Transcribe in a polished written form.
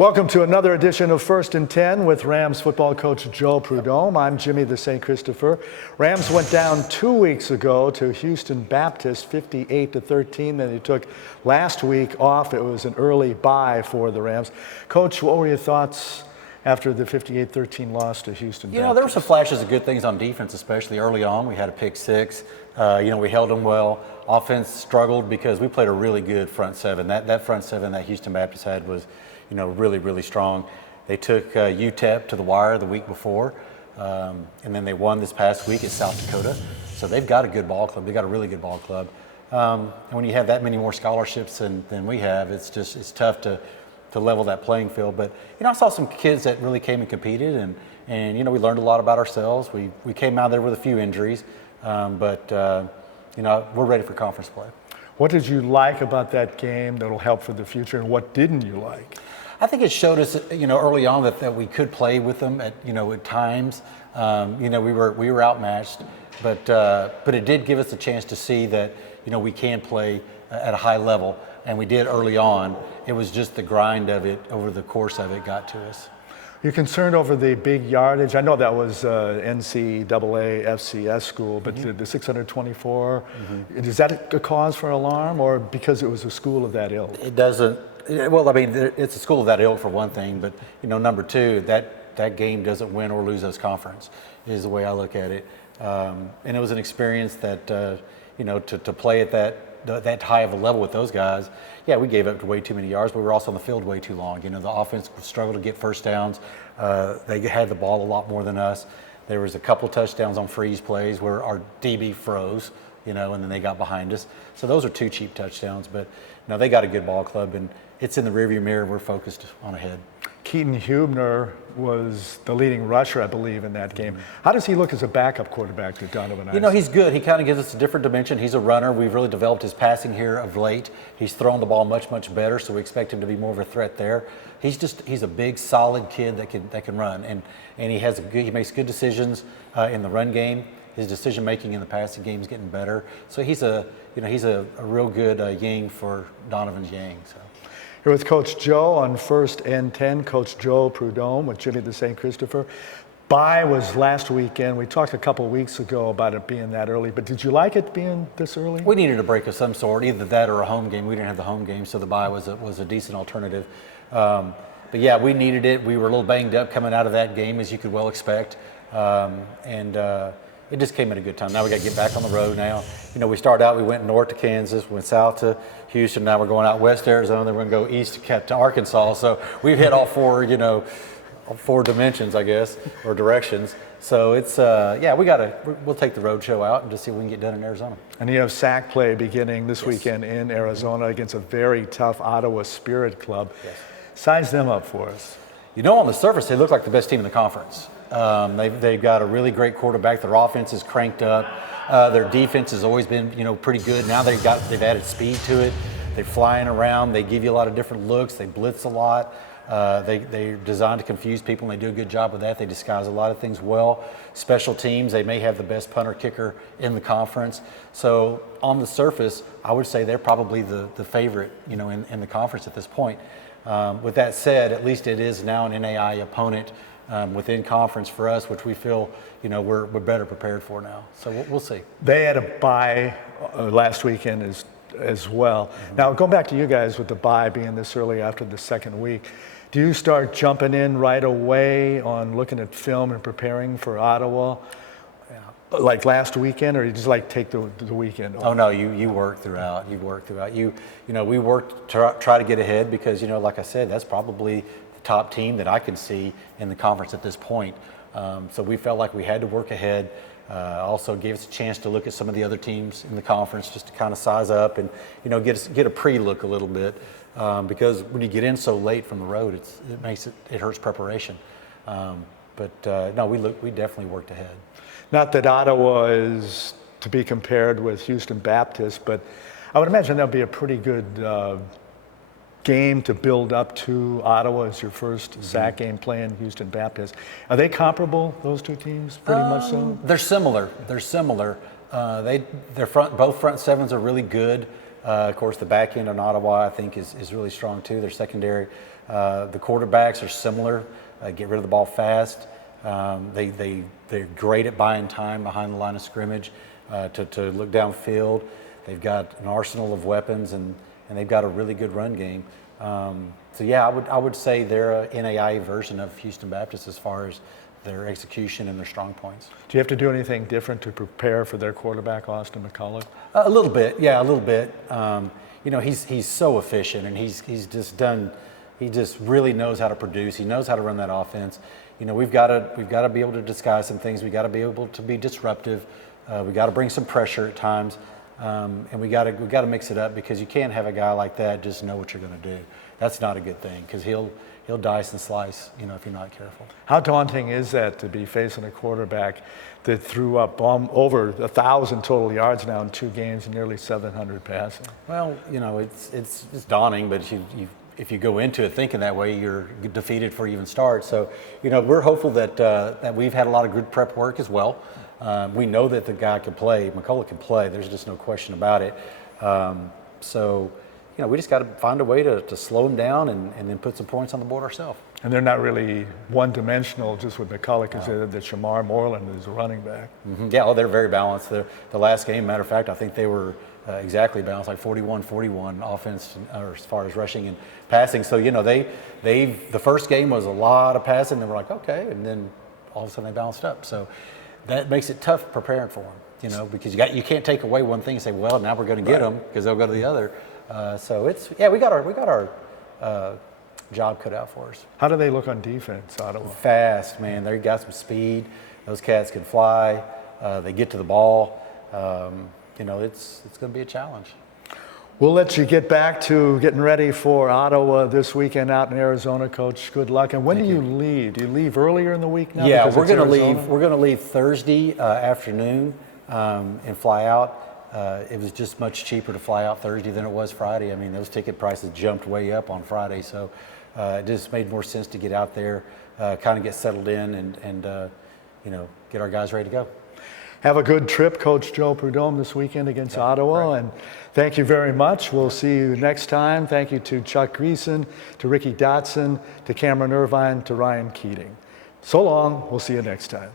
Welcome to another edition of First and 10 with Rams football coach Joe Prud'homme. I'm Jimmy the St. Christopher. Rams went down 2 weeks ago to Houston Baptist, 58-13. Then they took last week off. It was an early bye for the Rams. Coach, what were your thoughts after the 58-13 loss to Houston Baptist? You know, there were some flashes of good things on defense, especially early on. We had a pick six. We held them well. Offense struggled because we played a really good front seven. That front seven that Houston Baptist had was, really, really strong. They took UTEP to the wire the week before, and then they won this past week at South Dakota. So they've got a good ball club. They've got a really good ball club. And when you have that many more scholarships than we have, it's tough to level that playing field. But, I saw some kids that really came and competed, and we learned a lot about ourselves. We came out there with a few injuries, but we're ready for conference play. What did you like about that game that will help for the future, and what didn't you like? I think it showed us, early on that we could play with them at times. We were outmatched, but it did give us a chance to see that, we can play at a high level, and we did early on. It was just the grind of it over the course of it got to us. You're concerned over the big yardage. I know that was NCAA FCS school, but the 624, is that a cause for alarm, or because it was a school of that ilk? It doesn't. Well, I mean, it's a school of that ilk for one thing, but number two, that game doesn't win or lose us conference, is the way I look at it. And it was an experience that to play at that high of a level with those guys. Yeah, we gave up way too many yards, but we were also on the field way too long. The offense struggled to get first downs. They had the ball a lot more than us. There was a couple touchdowns on freeze plays where our DB froze, and then they got behind us. So those are two cheap touchdowns, but they got a good ball club, and it's in the rearview mirror. We're focused on ahead. Keaton Hubner was the leading rusher, I believe, in that game. How does he look as a backup quarterback to Donovan? He's good. He kind of gives us a different dimension. He's a runner. We've really developed his passing here of late. He's thrown the ball much, much better, so we expect him to be more of a threat there. He's a big, solid kid that can run, and he makes good decisions in the run game. His decision making in the passing game is getting better. So he's a real good yang for Donovan's yang. So. Here with Coach Joe on First and 10, Coach Joe Prud'homme with Jimmy the St. Christopher. Bye was last weekend. We talked a couple weeks ago about it being that early, but did you like it being this early? We needed a break of some sort, either that or a home game. We didn't have the home game, so the bye was a decent alternative. But yeah, we needed it. We were a little banged up coming out of that game, as you could well expect. It just came at a good time. Now we got to get back on the road now. We started out, we went north to Kansas, went south to Houston. Now we're going out west to Arizona, then we're going to go east to Arkansas. So we've hit all four dimensions, I guess, or directions. So it's, we'll take the road show out and just see what we can get done in Arizona. And you have sack play beginning this weekend in Arizona against a very tough Ottawa Spirit club. Yes. Size them up for us. On the surface, they look like the best team in the conference. They've got a really great quarterback. Their offense is cranked up. Their defense has always been, pretty good. Now they've added speed to it. They're flying around. They give you a lot of different looks. They blitz a lot. They're designed to confuse people, and they do a good job with that. They disguise a lot of things well. Special teams, they may have the best punter kicker in the conference. So on the surface, I would say they're probably the favorite, in the conference at this point. With that said, at least it is now an NAI opponent within conference for us, which we feel, we're better prepared for now. So we'll see. They had a bye last weekend as well. Now, going back to you guys with the bye being this early after the second week, do you start jumping in right away on looking at film and preparing for Ottawa like last weekend, or you just take the weekend off? Oh no, you work throughout. You work throughout. We work to try to get ahead because, like I said, that's probably the top team that I can see in the conference at this point. So we felt like we had to work ahead. Also gave us a chance to look at some of the other teams in the conference just to kind of size up and, get a pre-look a little bit because when you get in so late from the road, it hurts preparation. No, we definitely worked ahead. Not that Ottawa is to be compared with Houston Baptist, but I would imagine that'll be a pretty good game to build up to. Ottawa as your first sack game playing Houston Baptist. Are they comparable, those two teams, pretty much so? They're similar. Both front sevens are really good. Of course, the back end on Ottawa, I think, is really strong too. Their secondary, the quarterbacks are similar. Get rid of the ball fast. They're great at buying time behind the line of scrimmage to look downfield. They've got an arsenal of weapons, and they've got a really good run game. So yeah, I would say they're an NAIA version of Houston Baptist as far as their execution and their strong points. Do you have to do anything different to prepare for their quarterback, Austin McCullough? A little bit, yeah, a little bit. He's so efficient, and he's just done. He just really knows how to produce. He knows how to run that offense. We've got to be able to disguise some things. We got to be able to be disruptive. We got to bring some pressure at times, and we got to mix it up, because you can't have a guy like that just know what you're going to do. That's not a good thing, because he'll dice and slice, if you're not careful. How daunting is that to be facing a quarterback that threw up over 1,000 total yards now in 2 games and nearly 700 passing? Well, it's daunting, but if you go into it thinking that way, you're defeated before you even start. So, we're hopeful that we've had a lot of good prep work as well. We know that the guy can play, McCullough can play. There's just no question about it. So, we just got to find a way to slow him down and then put some points on the board ourselves. And they're not really one-dimensional just with McCullough, because that Shamar Moreland is a running back. Mm-hmm. Yeah, they're very balanced. The last game, matter of fact, I think they were exactly balanced, like 41-41 offense, or as far as rushing and passing. So, the first game was a lot of passing. They were like, okay, and then all of a sudden they balanced up. So that makes it tough preparing for them, because you can't take away one thing and say, well, now we're going to get them, because they'll go to the other. So we got our job cut out for us. How do they look on defense, Ottawa? Fast, man. They got some speed. Those cats can fly. They get to the ball. It's going to be a challenge. We'll let you get back to getting ready for Ottawa this weekend out in Arizona, Coach. Good luck. And when do you leave? Do you leave earlier in the week now? Yeah, we're going to leave. We're going to leave Thursday afternoon and fly out. It was just much cheaper to fly out Thursday than it was Friday. I mean, those ticket prices jumped way up on Friday, so it just made more sense to get out there, kind of get settled in, and get our guys ready to go. Have a good trip, Coach Joe Prud'homme, this weekend against Ottawa, and thank you very much. We'll see you next time. Thank you to Chuck Greason, to Ricky Dotson, to Cameron Irvine, to Ryan Keating. So long. We'll see you next time.